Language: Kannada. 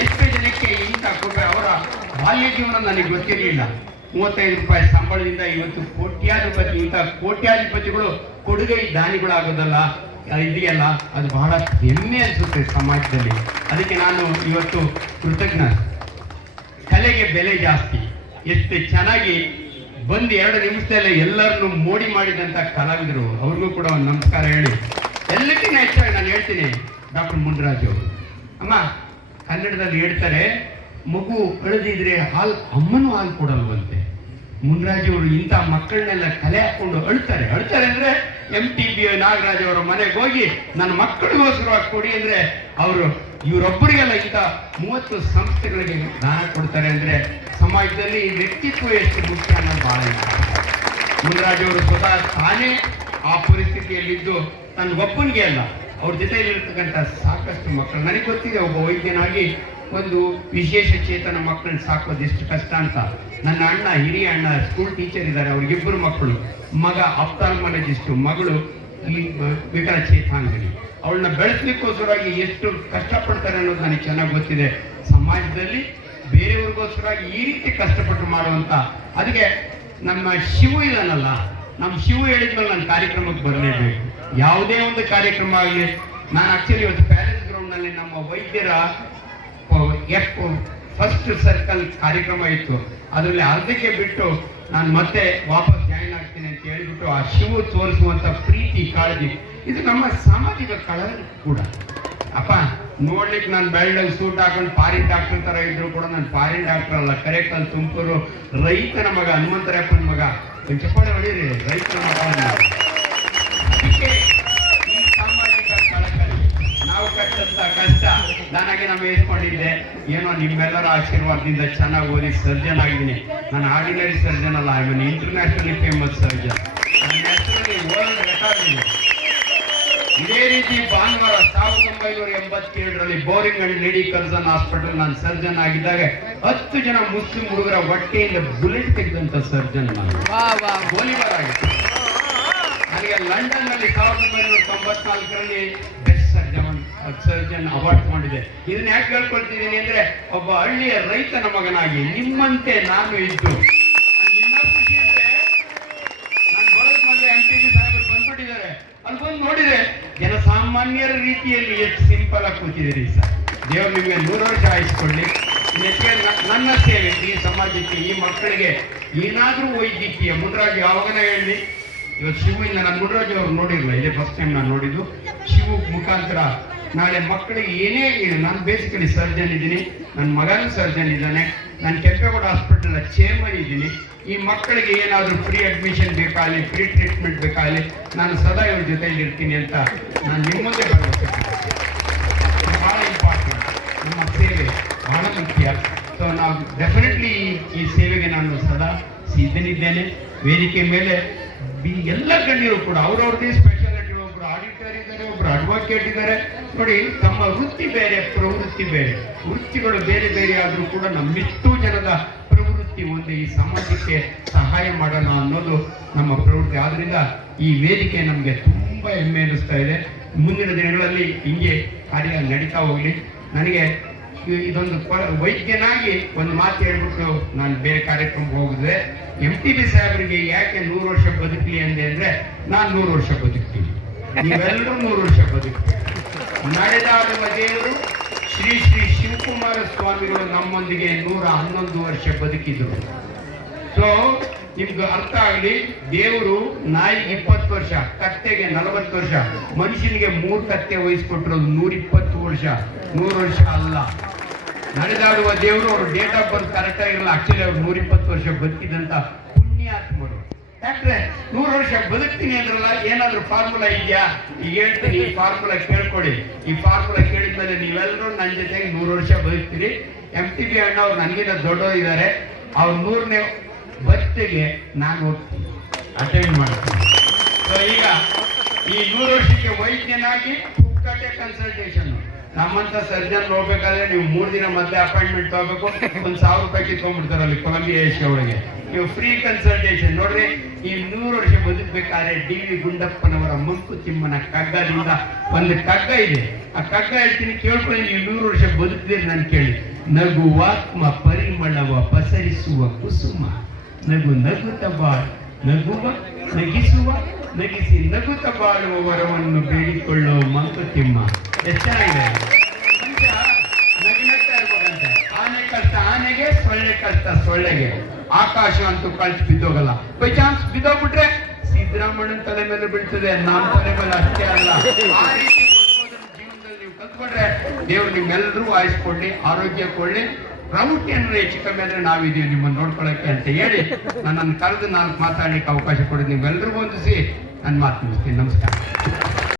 ಎಷ್ಟು ಜನಕ್ಕೆ ಇಂಥ ಕೊಟ್ಟರೆ ಅವರ ಬಾಲ್ಯ ಜೀವನ ನನಗೆ ಗೊತ್ತಿರಲಿಲ್ಲ. ಮೂವತ್ತೈದು ರೂಪಾಯಿ ಸಂಬಳದಿಂದ ಇವತ್ತು ಕೋಟ್ಯಾಧಿಪತಿ ಇಂಥ ಕೋಟ್ಯಾಧಿಪತಿಗಳು ಕೊಡುಗೆ ದಾನಿಗಳಾಗೋದಲ್ಲ ಇದೆಯಲ್ಲ? ಅದು ಬಹಳ ಹೆಮ್ಮೆ ಅನಿಸುತ್ತೆ ಸಮಾಜದಲ್ಲಿ. ಅದಕ್ಕೆ ನಾನು ಇವತ್ತು ಕೃತಜ್ಞ. ಕಲೆಗೆ ಬೆಲೆ ಜಾಸ್ತಿ. ಎಷ್ಟು ಚೆನ್ನಾಗಿ ಬಂದು ಎರಡು ನಿಮಿಷದಲ್ಲೇ ಎಲ್ಲರನ್ನು ಮೋಡಿ ಮಾಡಿದಂಥ ಕಲಾವಿದರು ಅವ್ರಿಗೂ ಕೂಡ ಒಂದು ನಮಸ್ಕಾರ ಹೇಳಿ. ಎಲ್ಲಕ್ಕಿಂತ ಹೆಚ್ಚಾಗಿ ನಾನು ಹೇಳ್ತೀನಿ ಡಾಕ್ಟರ್ ಮುನ್ರಾಜು ಅವರು. ಅಮ್ಮ ಕನ್ನಡದಲ್ಲಿ ಹೇಳ್ತಾರೆ, ಮಗು ಅಳದಿದ್ರೆ ಹಾಲು ಅಮ್ಮನೂ ಹಾಲು ಕೊಡಲ್ವಂತೆ. ಮುನ್ರಾಜು ಅವರು ಇಂಥ ಮಕ್ಕಳನ್ನೆಲ್ಲ ಕಲೆ ಹಾಕೊಂಡು ಅಳ್ತಾರೆ. ಅಳ್ತಾರೆ ಅಂದ್ರೆ ಎಂ ಟಿ ಬಿ ನಾಗರಾಜ್ ಅವರ ಮನೆಗೆ ಹೋಗಿ ನನ್ನ ಮಕ್ಕಳಿಗೋಸ್ಕರವಾಗಿ ಕೊಡಿ ಅಂದ್ರೆ ಅವರು ಇವರೊಬ್ಬರಿಗೆಲ್ಲ ಇಂಥ ಮೂವತ್ತು ಸಂಸ್ಥೆಗಳಿಗೆ ದಾನ ಕೊಡ್ತಾರೆ ಅಂದ್ರೆ ಸಮಾಜದಲ್ಲಿ ವ್ಯಕ್ತಿತ್ವ ಎಷ್ಟು ಮುಖ್ಯ ಅನ್ನೋದು ಬಹಳ ಮುನ್ರಾಜವರು ಸ್ವತಃ ತಾನೇ ಆ ಪರಿಸ್ಥಿತಿಯಲ್ಲಿದ್ದು ತನ್ನ ಒಬ್ಬನಿಗೆ ಅಲ್ಲ. ಅವ್ರ ಜೊತೆಯಲ್ಲಿ ಇರ್ತಕ್ಕಂಥ ಸಾಕಷ್ಟು ಮಕ್ಕಳು. ನನಗೆ ಗೊತ್ತಿದೆ ಒಬ್ಬ ವೈದ್ಯನಾಗಿ ಒಂದು ವಿಶೇಷ ಚೇತನ ಮಕ್ಕಳನ್ನ ಸಾಕೋದು ಎಷ್ಟು ಕಷ್ಟ ಅಂತ. ನನ್ನ ಅಣ್ಣ, ಹಿರಿಯ ಅಣ್ಣ ಸ್ಕೂಲ್ ಟೀಚರ್ ಇದ್ದಾರೆ. ಅವ್ರಿಗಿಬ್ಬರು ಮಕ್ಕಳು. ಮಗ ಅಪ್ತಾಲ್ಮಾಲಜಿಸ್ಟು ಮಗಳು ವಿಕಲಚೇತಾಂಗನಿ ಅವಳನ್ನ ಬೆಳೆಸಲಿಕ್ಕೋಸ್ಕರವಾಗಿ ಎಷ್ಟು ಕಷ್ಟಪಡ್ತಾರೆ ಅನ್ನೋದು ನನಗೆ ಚೆನ್ನಾಗಿ ಗೊತ್ತಿದೆ. ಸಮಾಜದಲ್ಲಿ ಬೇರೆಯವ್ರಿಗೋಸ್ಕರವಾಗಿ ಈ ರೀತಿ ಕಷ್ಟಪಟ್ಟು ಮಾಡುವಂತ ಅದಕ್ಕೆ ನಮ್ಮ ಶಿವು ಇಲ್ಲನಲ್ಲ, ನಮ್ಮ ಶಿವು ಹೇಳಿದ್ಮೇಲೆ ನನ್ನ ಕಾರ್ಯಕ್ರಮಕ್ಕೆ ಬರಲೇಬೇಕು. ಯಾವುದೇ ಒಂದು ಕಾರ್ಯಕ್ರಮ ಆಗಲಿ, ನಾನು ಆಕ್ಚುಲಿ ಇವತ್ತು ಪ್ಯಾಲೇಸ್ ಗ್ರೌಂಡ್ನಲ್ಲಿ ನಮ್ಮ ವೈದ್ಯರ ಎಷ್ಟು ಫಸ್ಟ್ ಸರ್ಕಲ್ ಕಾರ್ಯಕ್ರಮ ಇತ್ತು. ಅದರಲ್ಲಿ ಅರ್ಧಕ್ಕೆ ಬಿಟ್ಟು ನಾನು ಮತ್ತೆ ವಾಪಸ್ ಜಾಯಿನ್ ಆಗ್ತೀನಿ ಅಂತ ಹೇಳಿಬಿಟ್ಟು ಆ ಶಿವು ತೋರಿಸುವಂತ ಪ್ರೀತಿ, ಕಾಳಜಿ, ಇದು ನಮ್ಮ ಸಾಮಾಜಿಕ ಕಳೆ ಕೂಡ. ಅಪ್ಪ, ನೋಡ್ಲಿಕ್ಕೆ ನಾನು ಬೆಳ್ಳಗೆ ಸೂಟ್ ಹಾಕೊಂಡು ಫಾರಿನ್ ಡಾಕ್ಟರ್ ಥರ ಇದ್ರು ಕೂಡ ನಾನು ಫಾರಿನ್ ಡಾಕ್ಟರ್ ಅಲ್ಲ. ಕರೆಕ್ಟಲ್ಲಿ ತುಮಕೂರು ರೈತನ ಮಗ, ಹನುಮಂತರಪ್ಪನ ಮಗ. ಚಪ್ಪಾಳೆ ಹೊಡೀರಿ ರೈತನ ಮಗ ಈ ಸಾಮಾಜಿಕ ಕಳಕಳಿ ನಾವು ಕಟ್ಟಂತ ಕಷ್ಟ ನನಗೆ ನಾವು ಹೇಳ್ಕೊಂಡಿದ್ದೆ ಏನೋ ನಿಮ್ಮೆಲ್ಲರ ಆಶೀರ್ವಾದದಿಂದ ಚೆನ್ನಾಗಿ ಓದಿ ಸರ್ಜನ್ ಆಗಿದ್ದೀನಿ. ನಾನು ಆರ್ಡಿನರಿ ಸರ್ಜನ್ ಅಲ್ಲ I mean internationally famous surgeon world record ಇದೆ. ಇದೇ ರೀತಿ ಭಾನುವಾರ ಸಾವಿರದ ಒಂಬೈನೂರ ಎಂಬತ್ತೇಳರಲ್ಲಿ Bowring and Lady Curzon hospital ನಾನು ಸರ್ಜನ್ ಆಗಿದ್ದಾಗ ಹತ್ತು ಜನ ಮುಸ್ಲಿಂ ಹುಡುಗರ ಹೊಟ್ಟೆಯಿಂದ ಬುಲೆಟ್ ತೆಗೆದಂತ ಸರ್ಜನ್ ನಾನು. ಗೋಲಿಬಾರ್ ಆಗಿತ್ತು. ನನಗೆ ಲಂಡನ್ನಲ್ಲಿ ಸಾವಿರದ ಒಂಬೈನೂರ ತೊಂಬತ್ನಾಲ್ಕರಲ್ಲಿ ಬೆಸ್ಟ್ ಸರ್ಜನ್ ಸರ್ಜನ್ ಅವಾರ್ಡ್ ಮಾಡಿದೆ. ಇದನ್ನ ಯಾಕೆ ಹೇಳ್ಕೊಳ್ತಿದ್ದೀನಿ ಅಂದ್ರೆ ಒಬ್ಬ ಹಳ್ಳಿಯ ರೈತನ ಮಗನಾಗಿ ನಿಮ್ಮಂತೆ ನಾನು ಇದ್ದು. ಅಲ್ಲಿ ಬಂದು ನೋಡಿದೆ ಜನಸಾಮಾನ್ಯರ ರೀತಿಯಲ್ಲಿ ಎಷ್ಟು ಸಿಂಪಲ್ ಆಗಿ ಕೂತಿದ್ದೀರಿ ಸರ್. ದೇವರು ನಿಮಗೆ ನೂರು ವರ್ಷ ಆಯಿಸ್ಕೊಳ್ಳಿ. ನನ್ನ ಸೇವೆ ಈ ಸಮಾಜಕ್ಕೆ, ಈ ಮಕ್ಕಳಿಗೆ ಏನಾದರೂ ವೈದ್ಯಕೀಯ ಮುನ್ರಾಜ್ ಯಾವಾಗನ ಹೇಳಿ. ಇವತ್ತು ಶಿವಿಂದ ನಾನು ಮುನ್ರಾಜ್ ಅವ್ರು ನೋಡಿರಲ್ಲ ಇದೇ ಫಸ್ಟ್ ಟೈಮ್ ನಾನು ನೋಡಿದ್ದು. ಶಿವ ಮುಖಾಂತರ ನಾಳೆ ಮಕ್ಕಳಿಗೆ ಏನೇ ನಾನು ಬೇಸಿಕಲಿ ಸರ್ಜನ್ ಇದ್ದೀನಿ. ನನ್ನ ಮಗನೂ ಸರ್ಜನ್ ಇದ್ದಾನೆ. ನಾನು ಕೆಂಪೇಗೌಡ ಹಾಸ್ಪಿಟಲ್ನ ಚೇರ್ಮನ್ ಇದ್ದೀನಿ. ಈ ಮಕ್ಕಳಿಗೆ ಏನಾದರೂ ಫ್ರೀ ಅಡ್ಮಿಷನ್ ಬೇಕಾಗಲಿ ಫ್ರೀ ಟ್ರೀಟ್ಮೆಂಟ್ ಬೇಕಾಗಲಿ ನಾನು ಸದಾ ಇವ್ರ ಜೊತೆಯಲ್ಲಿ ಇರ್ತೀನಿ ಅಂತ ನಾನು ನಿಮ್ಮ ಮುಂದೆ ಭರವಸೆ ಭಾಳ ಇಂಪಾರ್ಟೆಂಟ್ ನಮ್ಮ ಸೇವೆ ಬಹಳ ಮುಖ್ಯ. ಸೊ ನಾವು ಡೆಫಿನೆಟ್ಲಿ ಈ ಸೇವೆಗೆ ನಾನು ಸದಾ ಸಿದ್ಧನಿದ್ದೇನೆ. ವೇದಿಕೆ ಮೇಲೆ ಎಲ್ಲ ಗಣ್ಯರು ಕೂಡ, ಅವ್ರವ್ರದ್ದೇ ಸ್ಪೆಷಾಲಿಟಿ ಒಬ್ರು ಆಡಿಟರ್ ಇದ್ದಾರೆ, ಒಬ್ರು ಅಡ್ವೊಕೇಟ್ ಇದ್ದಾರೆ. ನೋಡಿ, ತಮ್ಮ ವೃತ್ತಿ ಬೇರೆ, ಪ್ರವೃತ್ತಿ ಬೇರೆ. ವೃತ್ತಿಗಳು ಬೇರೆ ಬೇರೆ ಆದರೂ ಕೂಡ ನಮ್ಮಿಷ್ಟು ಜನದ ಪ್ರವೃತ್ತಿ ಒಂದು, ಈ ಸಮಾಜಕ್ಕೆ ಸಹಾಯ ಮಾಡೋಣ ಅನ್ನೋದು ನಮ್ಮ ಪ್ರವೃತ್ತಿ. ಆದ್ರಿಂದ ಈ ವೇದಿಕೆ ನಮಗೆ ತುಂಬಾ ಹೆಮ್ಮೆ ಅನಿಸ್ತಾ ಇದೆ. ಮುಂದಿನ ದಿನಗಳಲ್ಲಿ ಹಿಂಗೆ ಕಾರ್ಯ ನಡೀತಾ ಹೋಗ್ಲಿ. ನನಗೆ ಇದೊಂದು ವೈದ್ಯನಾಗಿ ಒಂದು ಮಾತು ಹೇಳ್ಬಿಟ್ಟು ನಾನು ಬೇರೆ ಕಾರ್ಯಕ್ರಮಕ್ಕೆ ಹೋಗಿದ್ರೆ ಎಂ ಟಿ ಬಿ ಸಾಹೇಬರಿಗೆ ಯಾಕೆ ನೂರು ವರ್ಷ ಬದುಕಲಿ ಅಂದೆ ಅಂದ್ರೆ ನಾನು ನೂರು ವರ್ಷ ಬದುಕ್ತೀನಿ. ನೀವೆಲ್ಲರೂ ನೂರು ವರ್ಷ ಬದುಕ್ತೀವಿ ನಡೆದಾದ ದೇವರು ಶ್ರೀ ಶ್ರೀ ಶಿವಕುಮಾರ ಸ್ವಾಮಿಗಳು ನಮ್ಮೊಂದಿಗೆ ನೂರ ಹನ್ನೊಂದು ವರ್ಷ ಬದುಕಿದ್ರು. ಸೊ ನಿಮ್ಗೆ ಅರ್ಥ ಆಗಲಿ, ದೇವರು ನಾಯಿಗೆ ಇಪ್ಪತ್ತು ವರ್ಷ, ಕತ್ತೆಗೆ ನಲವತ್ತು ವರ್ಷ, ಮನುಷ್ಯನಿಗೆ ಮೂರು ಕತ್ತೆ ವಹಿಸ್ಕೊಟ್ಟಿರೋದು ನೂರಿಪ್ಪತ್ತು ವರ್ಷ, ನೂರು ವರ್ಷ ಅಲ್ಲ. ನಡೆದಾಡುವ ದೇವರು ಅವರು ಡೇಟ್ ಆಫ್ ಬರ್ತ್ ಕರೆಕ್ಟ್ ಆಗಿರಲ್ಲ ಆಕ್ಚುಲಿ ಅವ್ರು ನೂರ ಇಪ್ಪತ್ತು ವರ್ಷ ಬದುಕಿದಂತ ಪುಣ್ಯಾತ್ಮರು ಯಾಕ್ರೆ ನೂರು ವರ್ಷ ಬದುಕ್ತೀನಿ ಅಂದ್ರಲ್ಲ ಏನಾದ್ರೂ ಫಾರ್ಮುಲಾ ಇದೆಯಾ? ಈಗ ಹೇಳ್ತೀನಿ ಈ ಫಾರ್ಮುಲಾ ಕೇಳ್ಕೊಡಿ. ಈ ಫಾರ್ಮುಲಾ ಕೇಳಿದ್ಮೇಲೆ ನೀವೆಲ್ಲರೂ ನನ್ನ ಜೊತೆಗೆ ನೂರು ವರ್ಷ ಬದುಕ್ತೀರಿ. ಎಂ ಟಿ ಬಿ ಅಣ್ಣ ಅವ್ರು ನನಗಿಂತ ದೊಡ್ಡವರಿದ್ದಾರೆ ಅವ್ರ ನೂರನೇ ಬರ್ತ್ಗೆ ನಾನು ಹೋಗ್ತೀನಿ. ಅಟೆಂಡ್ ಮಾಡ್ತೀನಿ ಸೊ ಈಗ ಈ ನೂರು ವರ್ಷಕ್ಕೆ ವೈದ್ಯನಾಗಿ ಪುಕ್ಕಟೆ ಕನ್ಸಲ್ಟೇಷನ್ ನಮ್ಮಂತ ಸರ್ಜನ್ ಹೋಗ್ಬೇಕಾದ್ರೆ ನೀವು ಮೂರು ದಿನ ಮೊದಲೇ ಅಪಾಯಿಂಟ್ಮೆಂಟ್ ತಗೋಬೇಕು. ಒಂದು ಸಾವಿರ ರೂಪಾಯಿ ಕಿತ್ಕೊಂಡ್ಬಿಡ್ತಾರೆ ಅಲ್ಲಿ ಕೊಲಂಬಿಯಾ ಏಷ್ಯಾ ಒಳಗೆ. ನೀವು ಫ್ರೀ ಕನ್ಸಲ್ಟೇಷನ್ ನೋಡ್ರಿ, ಈ ನೂರು ವರ್ಷ ಬದುಕಬೇಕಾದ್ರೆ ಡಿ ವಿ ಗುಂಡಪ್ಪನವರ ಮಂಕುತಿಮ್ಮನ ಕಗ್ಗದಿಂದ ಒಂದು ಕಗ್ಗ ಇದೆ. ಆ ಕಗ್ಗ ಹೇಳ್ತೀನಿ, ಕೇಳ್ಕೊಳ್ಳಿ, ನೀವು ನೂರು ವರ್ಷ ಬದುಕಿದ್ರೆ ನಾನು ಕೇಳಿ. ನಗುವಾತ್ಮ ಪರಿಮಳವ ಪಸರಿಸುವ ಕುಸುಮ. ನಗು ನಗುತ್ತ ಬಾಳ್. ನಗುವ ನಗಿಸುವ ನಗಿಸಿ ನಗುತ್ತ ಬಾಳುವ ವರವನ್ನು ಬೇಡಿಕೊಳ್ಳುವ ಮಂಕುತಿಮ್ಮ ತಿಮ್ಮ. ನಗಿನಗ್ತಾ ಆನೆ ಕಷ್ಟ ಆನೆಗೆ, ಸೊಳ್ಳೆ ಕಷ್ಟ ಸೊಳ್ಳೆಗೆ. ಆಕಾಶ ಅಂತೂ ಕಳ್ಸಿ ಬಿದ್ದೋಗಲ್ಲ. ಬೈ ಚಾನ್ಸ್ ಬಿದ್ದೋಗ್ಬಿಟ್ರೆ ಸಿದ್ದರಾಮಣ್ಣನ ತಲೆ ಮೇಲೆ ಬೀಳ್ತದೆ. ನಮ್ಮ ತಲೆ ಮೇಲೆ ಅಷ್ಟೇ ಅಲ್ಲ. ಜೀವನದಲ್ಲಿ ನೀವು ಕಲ್ತ್ಕೊಂಡ್ರೆ ದೇವ್ರು ನಿಮ್ಮೆಲ್ಲರೂ ಆಯಿಸ್ಕೊಳ್ಳಿ, ಆರೋಗ್ಯ ಕೊಡ್ಲಿ. ಪ್ರವೃತ್ತಿಯನ್ನು ಹೆಚ್ಚು ಆದ್ರೆ ನಾವಿದೀವಿ ನಿಮ್ಮನ್ನು ನೋಡ್ಕೊಳ್ಳೋಕೆ ಅಂತ ಹೇಳಿ ನನ್ನನ್ನು ಕರೆದು ನಾನು ಮಾತಾಡ್ಲಿಕ್ಕೆ ಅವಕಾಶ ಕೊಡಿ. ನೀವೆಲ್ಲರಿಗೂ ಹೊಂದಿಸಿ ನನ್ನ ಮಾತು ಮುಗಿಸ್ತೀನಿ ನಮಸ್ಕಾರ